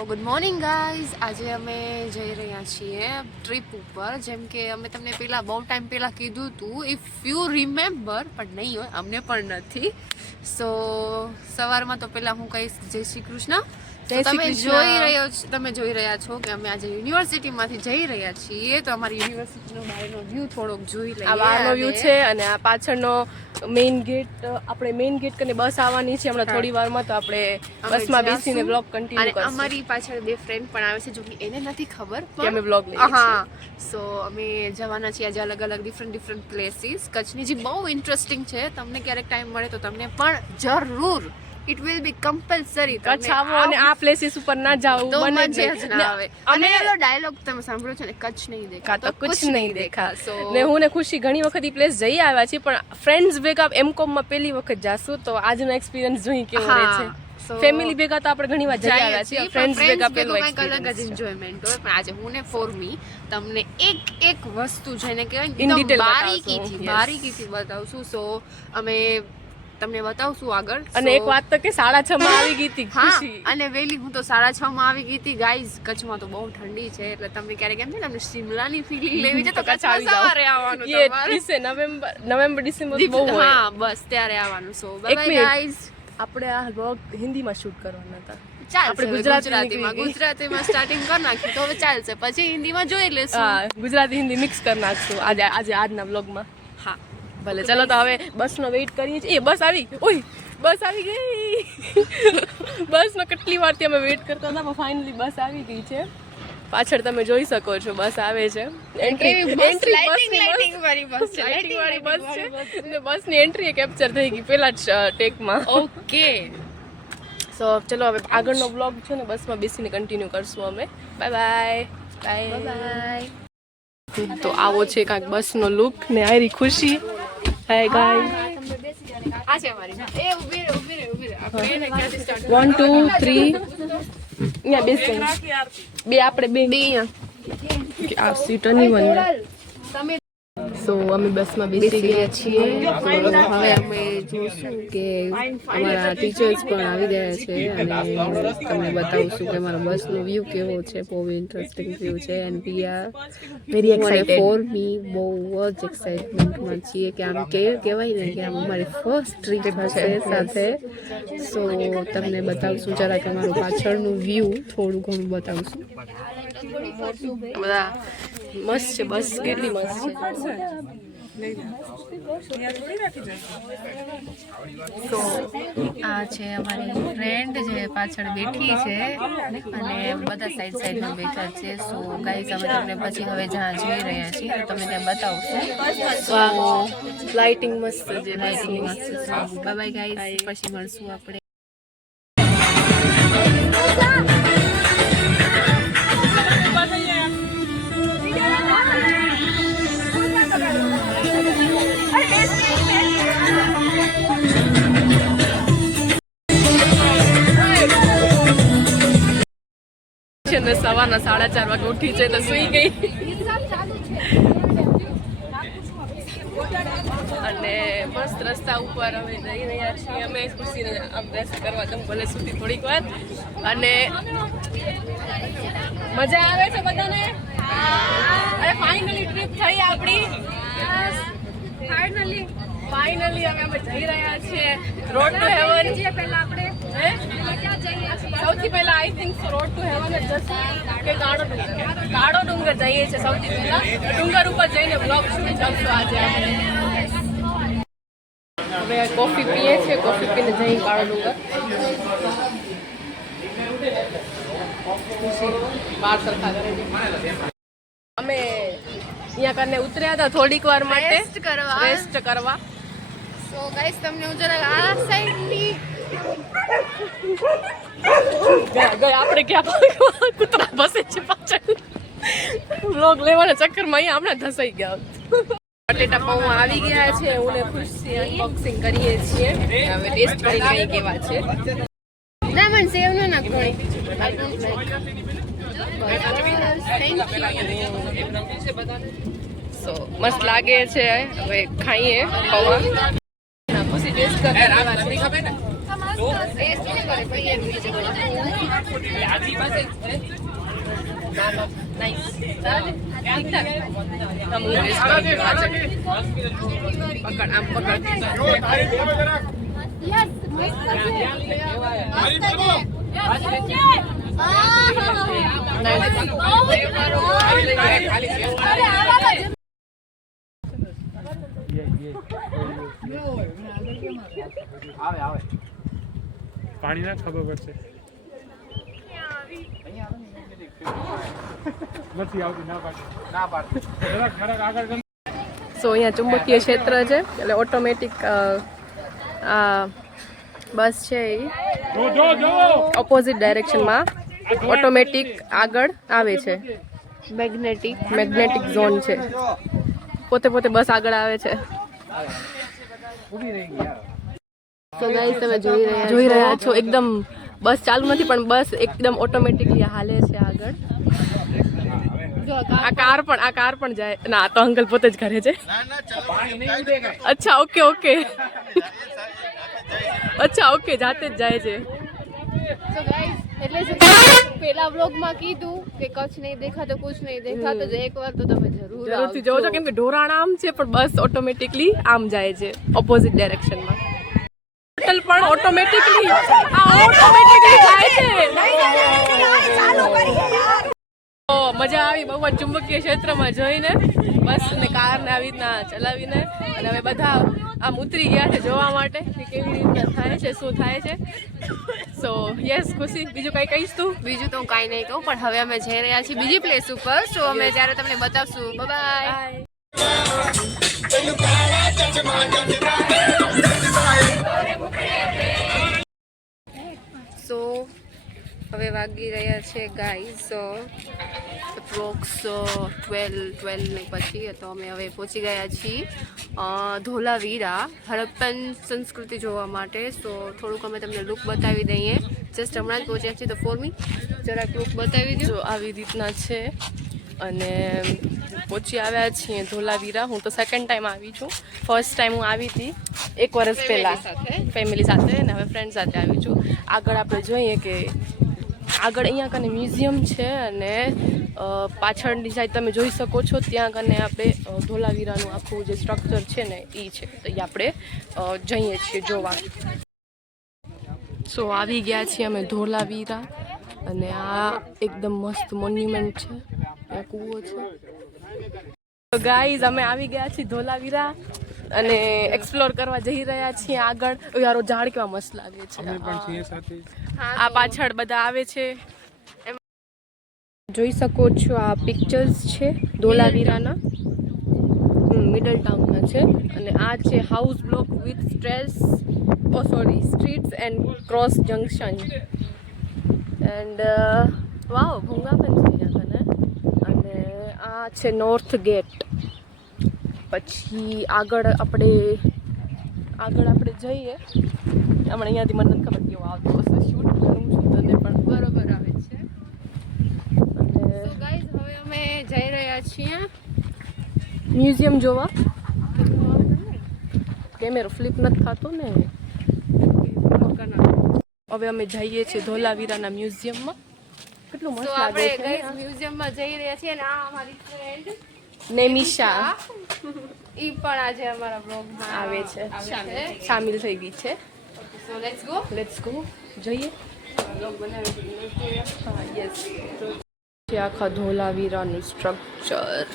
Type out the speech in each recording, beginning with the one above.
Good morning guys. આજે અમે જઈ રહ્યા છીએ ટ્રીપ ઉપર. જેમ કે અમે તમને પહેલાં બહુ ટાઈમ પહેલાં કીધું હતું, ઇફ યુ રિમેમ્બર, પણ નહીં હોય, અમને પણ નથી. સો સવારમાં તો પહેલાં હું કહીશ જય શ્રી કૃષ્ણ. તમે જોઈ રહ્યા છો કે અમે આજે યુનિવર્સિટીમાંથી જઈ રહ્યા છીએ. તો અમારી યુનિવર્સિટીનો બહારનો વ્યૂ થોડોક જોઈ લઈએ. આ બહારનો વ્યૂ છે અને આ પાછળનો મેઇન ગેટ. આપણે મેઇન ગેટ કરીને બસ આવવાની છે હમણાં થોડી વારમાં, તો આપણે બસમાં બેસીને બ્લોગ કન્ટિન્યુ કરશું. અમારી પાછળ બે ફ્રેન્ડ પણ આવે છે, જો કે એને નથી ખબર કે અમે બ્લોગ લઈએ છીએ. હા, સો અમે જવાના છીએ આજે અલગ અલગ ડિફરન્ટ પ્લેસીસ. કચ્છની જે બહુ ઇન્ટરેસ્ટિંગ છે, તમને ક્યારેક ટાઈમ મળે તો તમને પણ જરૂર, it will be compulsory Kutch આવો અને આ પ્લેસીસ ઉપર ના જાવ તો બને મજા જ ના આવે. અને એનો ડાયલોગ તમે સાંભળ્યો છે ને, કચ્છ નહીં દેખા તો કુછ નહીં દેખા. સો ને હું ને ખુશી ઘણી વખત ઈ પ્લેસ જઈ આવ્યા છીએ, પણ ફ્રેન્ડ્સ ભેગા એમકોમ માં પહેલી વખત જાશું, તો આજનો એક્સપિરિયન્સ જોઈ કેવો રહે છે. ફેમિલી ભેગા તો આપણે ઘણી વાર જઈ આવ્યા છીએ, ફ્રેન્ડ્સ ભેગા પેલો એક્સપિરિયન્સ અલગ જ એન્જોયમેન્ટ હોય. પણ આજે હું ને ફોર મી તમને એક વસ્તુ જેને કહેવાય ઇન ડિટેલ બારીકીથી બતાવશું. સો અમે તમને બતાવશું આગળ. અને એક વાત તો કે 6:30 માં આવી ગઈ હતી ખુશી. અને વેલી હું તો 6:30 માં આવી ગઈ હતી. ગાઈઝ, કચ્છમાં તો બહુ ઠંડી છે, એટલે તમને ક્યારેક એમ છે ને, તમને શિમલાની ફીલિંગ લેવી છે તો કચ્છ આવી સવારે આવવાનું તમારે. નવેમ્બર ડિસેમ્બર બહુ હોય. હા, બસ ત્યારે આવવાનું. So bye guys. આપણે આ વ્લોગ હિન્દીમાં શૂટ કરવાના હતા. આપણે ગુજરાતીમાં સ્ટાર્ટિંગ કરી નાખ્યું, તો હવે ચાલશે. પછી હિન્દીમાં જોઈ લેશું. હા, ગુજરાતી હિન્દી મિક્સ કરી નાખશું આજના વ્લોગમાં. હા, ભલે. ચલો તો હવે બસનો વેઇટ કરીએ છીએ. બસ આવી. ઓય, બસ આવી ગઈ. બસનો કેટલી વારથી અમે વેઇટ કરતા હતા, પણ ફાઇનલી બસ આવી ગઈ છે. પાછળ તમે જોઈ શકો છો, બસ આવે છે. લાઇટિંગ વાળી બસ છે ને બસની એન્ટ્રી કેપ્ચર થઈ ગઈ પેલા જ ટેકમાં. ઓકે, સો ચલો હવે આગળનો બ્લોગ છે ને બસમાં બેસીને કન્ટિન્યુ કરશું અમે. Bye bye. તો આવો છે કાંઈક બસનો લુક ને આરી ખુશી. હાય ગાય. આ છે અમારી. એ ઊભી રહે. આપણે એને ક્યાંથી સ્ટાર્ટ 1 2 3 અહીંયા બેસી બે આપણે બે અહીંયા આ સીટ ની વન. તમે સો અમે બસમાં બેસી ગયા છીએ. હવે અમે જોશું કે અમારા ટીચર્સ પણ આવી ગયા છે, અને તમને બતાવશું કે અમારા બસનો વ્યૂ કેવો છે. બહુ ઇન્ટરેસ્ટિંગ વ્યૂ છે. And we are very excited. For me બહુ જ એક્સાઇટમેન્ટમાં છીએ કે આમ કહેવાય ને કે આમ અમારી ફર્સ્ટ ટ્રીપ હશે સાથે. સો તમને બતાવશું જરાક અમારું પાછળનું વ્યૂ, થોડું ઘણું બતાવશું. બધા મસ્ત છે. બસ કેટલી મસ્ત છે. તો આ છે અમારી ફ્રેન્ડ જે પાછળ બેઠી છે, અને બધા સાઈડમાં બેઠા છે. સો ગાઈઝ, અમે તમને પછી હવે જ્યાં જઈ રહ્યા છીએ તો તમે ત્યાં બતાવશું. લાઇટિંગ મસ્ત છે. લાઇટિંગ મસ્ત છે. બાય ગાઈઝ, પછી મળશું આપણે. સવારના 4:30 વાગે ઉઠી છે તો સુઈ ગઈ. અને મસ્ત રસ્તા ઉપર અમે જઈ રહ્યા છીએ. અમે ખુશીને આમ રેસ્ટ કરવા દઉં ભલે સુધી થોડીક વાર. અને મજા આવે છે બધાને. અરે ફાઇનલી ટ્રીપ થઈ આપણી. ફાઇનલી અમે જઈ રહ્યા છીએ રોડ ટુ હેવન. સૌથી પહેલા I think road to heaven જ જશે કે કાળો ડુંગર જઈએ છીએ સૌથી પહેલા. ડુંગર ઉપર જઈને બ્લોગ શૂટ કરશું આજે આપણે. હવે કોફી પીએ છીએ. કોફી પીને જઈએ કાળો ડુંગર. અમે અહીંયા કરીને ઉતર્યા હતા થોડીક વાર માટે રેસ્ટ કરવા. સો ગાઈસ, તમને હું જરા આ સાઈડની ગયા આપણે ક્યાં કૂતરા બસે છે પાછળ. વ્લોગ લેવાના ચક્કરમાં અહીંયા હમણાં ધસાઈ ગયા. બટેટા પૌવા આવી ગયા છે. હું ને ખુશી અનબોક્સિંગ કરીએ છીએ. હવે ટેસ્ટ કરીને કઈ કેવા છે. ના, મને સેવ ન નાખવાની. સો મસ્ત લાગે છે. હવે ખાઈએ પૌવા. ખુશી ટેસ્ટ કરે. પાણી ના ખબર પડશે નથી આવતી ના પાડતી આગળ સો અહીંયા ચુંબકીય ક્ષેત્ર છે એટલે ઓટોમેટિક આ બસ છે એ ઓપોઝિટ ડાયરેક્શનમાં ઓટોમેટિક આગળ આવે છે. મેગ્નેટિક ઝોન છે. પોતે બસ આગળ આવે છે. તો ગાઈસ તમે જોઈ રહ્યા છો એકદમ બસ ચાલુ નથી પણ બસ એકદમ ઓટોમેટિકલી હાલે છે આગળ. આ કાર પણ જાય ના તો અંકલ પોતે જ કરે છે. અચ્છા ઓકે અચ્છા ઓકે જાતે જ જાય છે. तो गाइस એટલે પેલા વ્લોગમાં કીધું કે કચ્છ નહીં દેખા તો કુછ નહીં દેખા તો એકવાર તો તમે જરૂરથી જોવો છો કેમ કે ઢોરાણ આમ છે પણ બસ ઓટોમેટિકલી આમ જાય છે ઓપોઝિટ ડાયરેક્શનમાં. હોટલ પણ ઓટોમેટિકલી જાય છે. મજા આવી બહુ જ ચુંબકીય ક્ષેત્રમાં જઈને બસ ને કાર ને આવી રીતના ચલાવીને અને હવે બધા આમ ઉતરી ગયા છે જોવા માટે કે કેવી રીતના થાય છે શું થાય છે. સો યસ ખુશી બીજું કઈ કહીશ તું? બીજું તો હું કાંઈ નહીં કહું પણ હવે અમે જઈ રહ્યા છીએ બીજી પ્લેસ ઉપર. સો અમે જ્યારે તમને બતાવશું. બાય. સો હવે વાગી રહ્યા છે ગાઈઝ એપ્રોક્સ 12 ને પછી તો અમે હવે પહોંચી ગયા છીએ ધોલાવીરા હડપ્પન સંસ્કૃતિ જોવા માટે. સો થોડુંક અમે તમને લુક બતાવી દઈએ. જસ્ટ હમણાં જ પહોંચ્યા છીએ તો ફોર મી જરાક લુક બતાવી દો. આવી રીતના છે અને પહોંચી આવ્યા છીએ ધોલાવીરા. હું તો સેકન્ડ ટાઈમ આવી છું. ફર્સ્ટ ટાઈમ હું આવી હતી 1 વર્ષ પહેલાં ફેમિલી સાથે અને હવે ફ્રેન્ડ સાથે આવી છું. આગળ આપણે જોઈએ કે આગળ અહીંયા કને મ્યુઝિયમ છે અને પાછળની સાઈડ તમે જોઈ શકો છો ત્યાં કને આપણે ધોલાવીરાનું આખું જે સ્ટ્રક્ચર છે ને એ છે તો એ આપણે જઈએ છીએ જોવા. સો આવી ગયા છીએ અમે ધોલાવીરા અને આ એકદમ મસ્ત મોન્યુમેન્ટ છે. ત્યાં કૂવો છે. તો ગાઈઝ અમે આવી ગયા છીએ ધોલાવીરા અને એક્સપ્લોર કરવા જઈ રહ્યા છીએ આગળ. યારો ઝાડ કેવા મસ્ત લાગે છે. આ પાછળ બધા આવે છે. જોઈ શકો છો આ પિક્ચર્સ છે ધોલાવીરાના મિડલ ટાઉનના છે અને આ છે house block with streets and cross junction and વાવ ભૂંગા પણ છે અહીંયા કને અને આ છે નોર્થ ગેટ. પછી આગળ આપણે જઈએ હમણાં અહીંયાથી મને નથી ખબર કેવો આવતો હશે શૂટ કરું છું તને પણ બરોબર આવે છે. સો ગાઈઝ હવે અમે જઈ રહ્યા છીએ મ્યુઝિયમ જોવા. કેમેરો ફ્લિપ નથી થતો ને. હવે અમે જઈએ છીએ ધોલાવીરાના મ્યુઝિયમમાં. કેટલું મસ્ત લાગે છે. ગાઈઝ મ્યુઝિયમમાં જઈ રહ્યા છીએ અને આ અમારી ફ્રેન્ડ નેમિશા ઈ પણ આજે અમારા બ્લોગમાં આવે છે શામિલ થઈ ગઈ છે. સો લેટ્સ ગો જઈએ બ્લોગ બનાવી. હા યસ. છે આખા ધોલાવીરાનું સ્ટ્રક્ચર.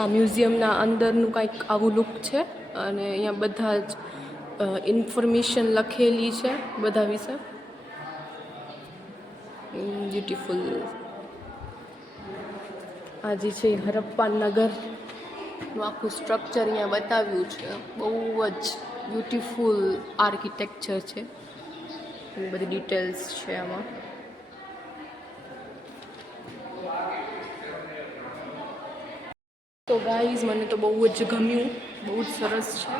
આ મ્યુઝિયમના અંદરનું કંઈક આવું લુક છે અને અહીંયા બધા જ ઇન્ફોર્મેશન લખેલી છે બધા વિશે. બ્યુટીફુલ. આ જે છે હરપ્પા નગરનું આખું સ્ટ્રક્ચર અહીંયા બતાવ્યું છે. બહુ જ બ્યુટીફુલ આર્કિટેક્ચર છે. બધી ડિટેલ્સ છે આમાં. તો ગાઈઝ મને તો બહુ જ ગમ્યું. બહુ જ સરસ છે.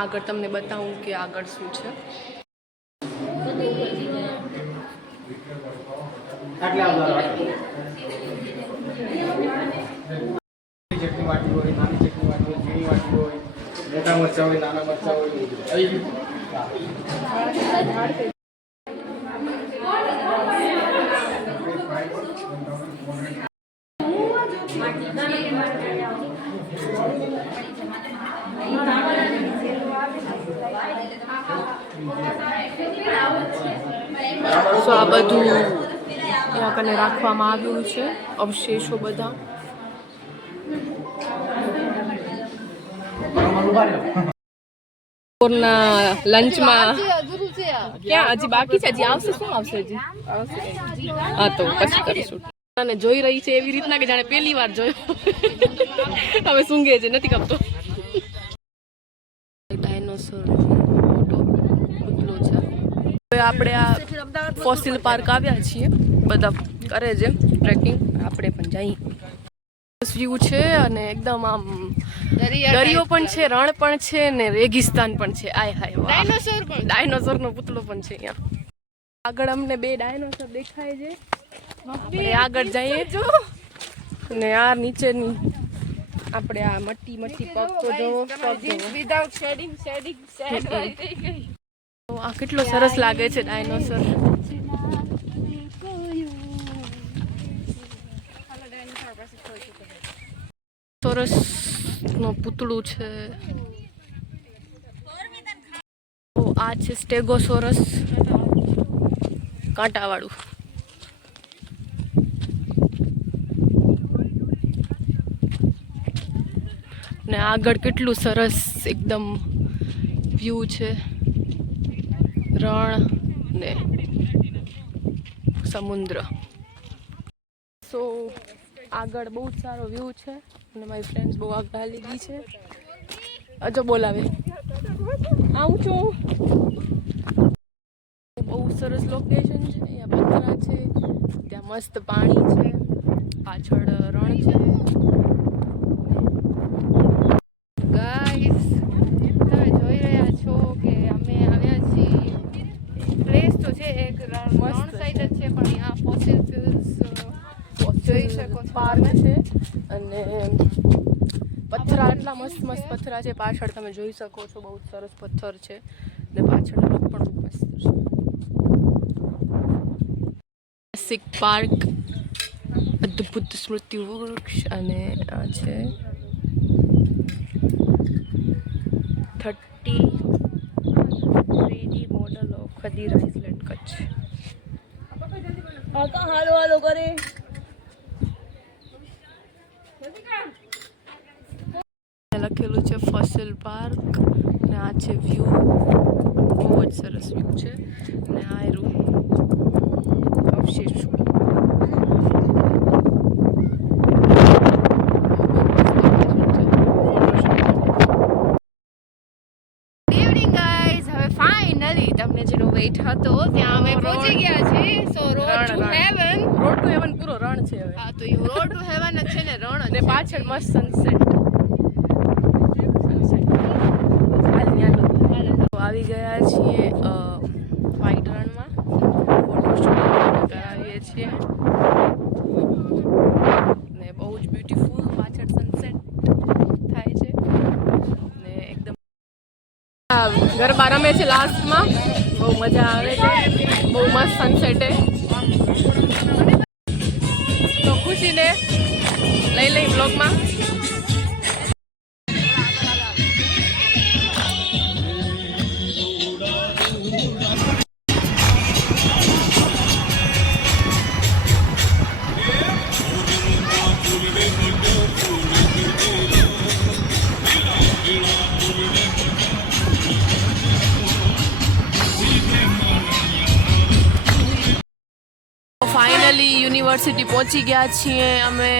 આગળ તમને બતાવું કે આગળ શું છે. આટલે આવજો ચટણી વાટી હોય નાની ચટણી વાટી હોય ઝીણી વાટી હોય મોટા મરચાં હોય નાના મરચાં હોય આવી ગયું સો આ બધું ત્યાં કને રાખવામાં આવ્યું છે અવશેષો બધા. બપોરના લંચમાં ક્યાં હજી બાકી છે? હજી આવશે? શું આવશે હજી? હા તો પછી કરીશું. અને જોઈ રહી છે એવી રીતના કે જાણે પહેલી વાર જોયો. હવે સૂંઘે છે, નથી ખપતો. ડાયનોસોર પુતળો છે. હવે આપણે આ ફોસિલ પાર્ક આવ્યા છીએ, બધા કરે છે ટ્રેકિંગ, આપણે પણ જઈએ. વ્યૂ છે અને એકદમ આમ દરિયો પણ છે, રણ પણ છે ને રેગિસ્તાન પણ છે. આય હાય, ડાયનોસોર નો પુતળો પણ છે અહીંયા. આગળ અમને 2 ડાયનોસોર દેખાય છે. આપણે આગળ જઈએ ને આ નીચેની આપણે આ મટ્ટી પગ તો જોવો, આ કેટલો સરસ લાગે છે ડાયનોસોર. સોરસ નું પૂતળું છે. આ છે સ્ટેગોસોરસ, કાંટાવાળું. ને આગળ કેટલું સરસ એકદમ વ્યૂ છે, રણ ને સમુદ્ર. સો આગળ બહુ જ સારો વ્યૂ છે અને મારી ફ્રેન્ડ્સ બહુ આગળ હાલી ગઈ છે. અજો બોલાવે આવું છું. બહુ સરસ લોકેશન છે. અહીંયા પથરા છે, ત્યાં મસ્ત પાણી છે, પાછળ રણ છે. ગાઈસ, તમે જોઈ રહ્યા છો કે અમે આવ્યા છીએ. પ્લેસ તો છે એક રણ સાઈડ જ છે, પણ અહીંયા ફોસિલ ફ્યુલ્સ જોઈ શકો છો. પાર્ક છે અને પથ્થરા એટલા મસ્ત પથ્થરા છે. પાછળ તમે જોઈ શકો છો, બહુ સરસ પથ્થર છે ને પાછળ પણ બહુ મસ્ત છે. પાર્ક, અદ્ભુત સ્મૃતિ વૃક્ષ અને આ છે 33D model of Khadira island Kutch. હાલો કરે લખેલું છે ફોસિલ પાર્ક ને આ છે વ્યૂ. બહુ જ સરસ વ્યૂ છે ને આ રૂમ અવશેષો. તમને જેનો વેઇટ હતો ત્યાં અમે પહોંચી ગયા છીએ. સો રોડ ટુ હેવન પૂરો રણ છે હવે. હા, તો એ રોડ ટુ હેવન જ છે ને, રણ જ અને છે. પાછળ મસ્ત સનસેટ. આવી ગયા છીએ વ્હાઈટ રણમાં. ફોટોશૂટ કરાવીએ છીએ ને બહુ જ બ્યુટીફુલ પાછળ સનસેટ થાય છે ને એકદમ ગરબા રમે છે લાસ્ટમાં. બહુ મજા આવે છે, બહુ મસ્ત સનસેટ છે. તો ખુશીને લઈ બ્લોગમાં. ફાઇનલી યુનિવર્સિટી પહોંચી ગયા છીએ અમે.